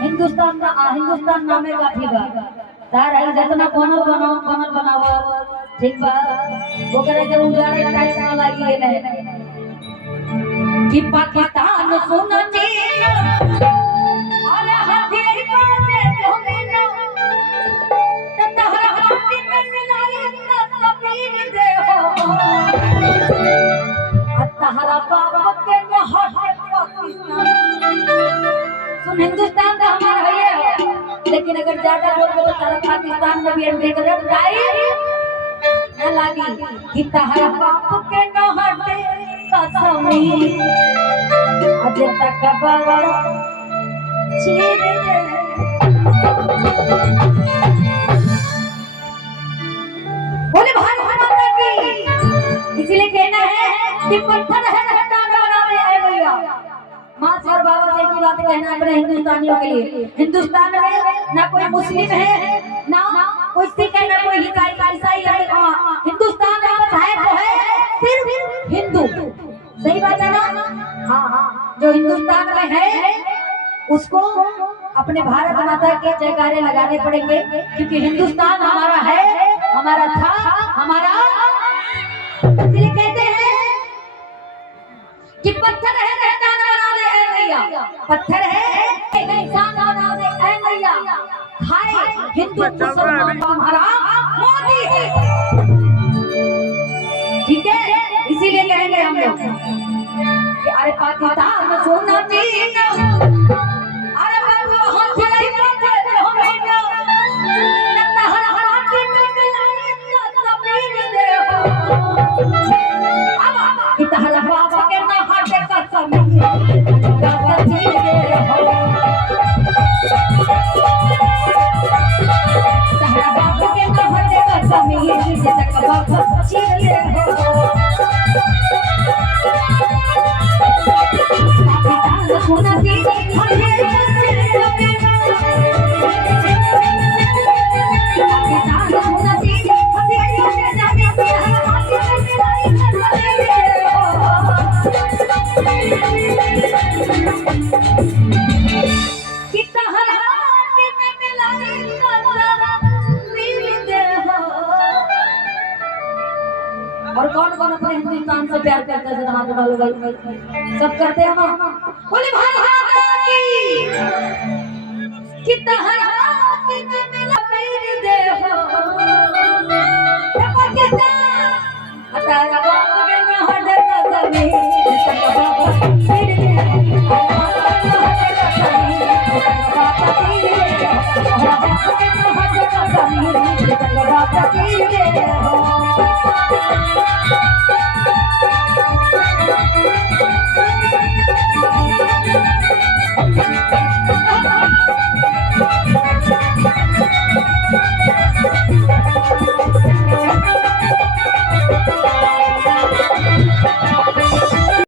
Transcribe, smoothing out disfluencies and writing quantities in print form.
हिंदुस्तान नामे का फिगा तार है जितना बनल बनावा ठीक बा ओकरे के उजाड़े टाइम ना लागी है कि पाकिस्तान सोना चीन अरे हथियार पर दे जोमेना तहरा हाथी में मिलाई ना तबीर दे हो तहरा बाप के में हट पाकिस्तान सुन हिंदुस्तान तो हमारा है लेकिन अगर ज्यादा बोल तो तारा पाकिस्तान में भी एंट्री कर जाए ना लागी कि तहरा बाप के न हटे कसमी आज तक बाबा चीर दे बोले भारत माता की इसलिए कहना है कि पत्थर है चट्टान बनावे ऐ भैया माँ और बाबा से की बात कहना अपने हिंदुस्तानियों के लिए हिंदुस्तान में ना कोई मुस्लिम है ना कोई सिख है ना कोई ईसाई है हिंदुस्तान है तो है सिर्फ हिंदू सही बात है ना हाँ जो हिंदुस्तान में है उसको अपने भारत माता के जयकारे लगाने पड़ेंगे क्योंकि हिंदुस्तान हमारा है हमारा था हमारा इसलिए कहते हैं कि पत्थर है चट्टान बना दे ऐ मैया पत्थर है इंसान बना दे ऐ मैया खाए हिंदू मुसलमान हमारा मोदी है ठीक है इसीलिए कहेंगे हम लोग कि अरे पाकिस्तान सोना चीन अरे बाबू हम चलाई पत्थर हमें ना हर हाथी में मिलाई ना तबीर दे हो कि तहरा बाप के ना हटे कसम बाबा चीर दे हो तहरा बाप के ना हटे कसम ये तक बाबा चीर दे हो पाकिस्तान सोना चीन और कौन कौन अपने हिंदुस्तान से प्यार करता है हाथ उठा लो भाई सब करते हैं ना बोले भाई कि तहरा के में मिला मेरे दे हो पाकिस्तान हटारा बाप के में हट कसमी तक बाबा फिर दे बाबा के में हट कसमी तक बाबा फिर दे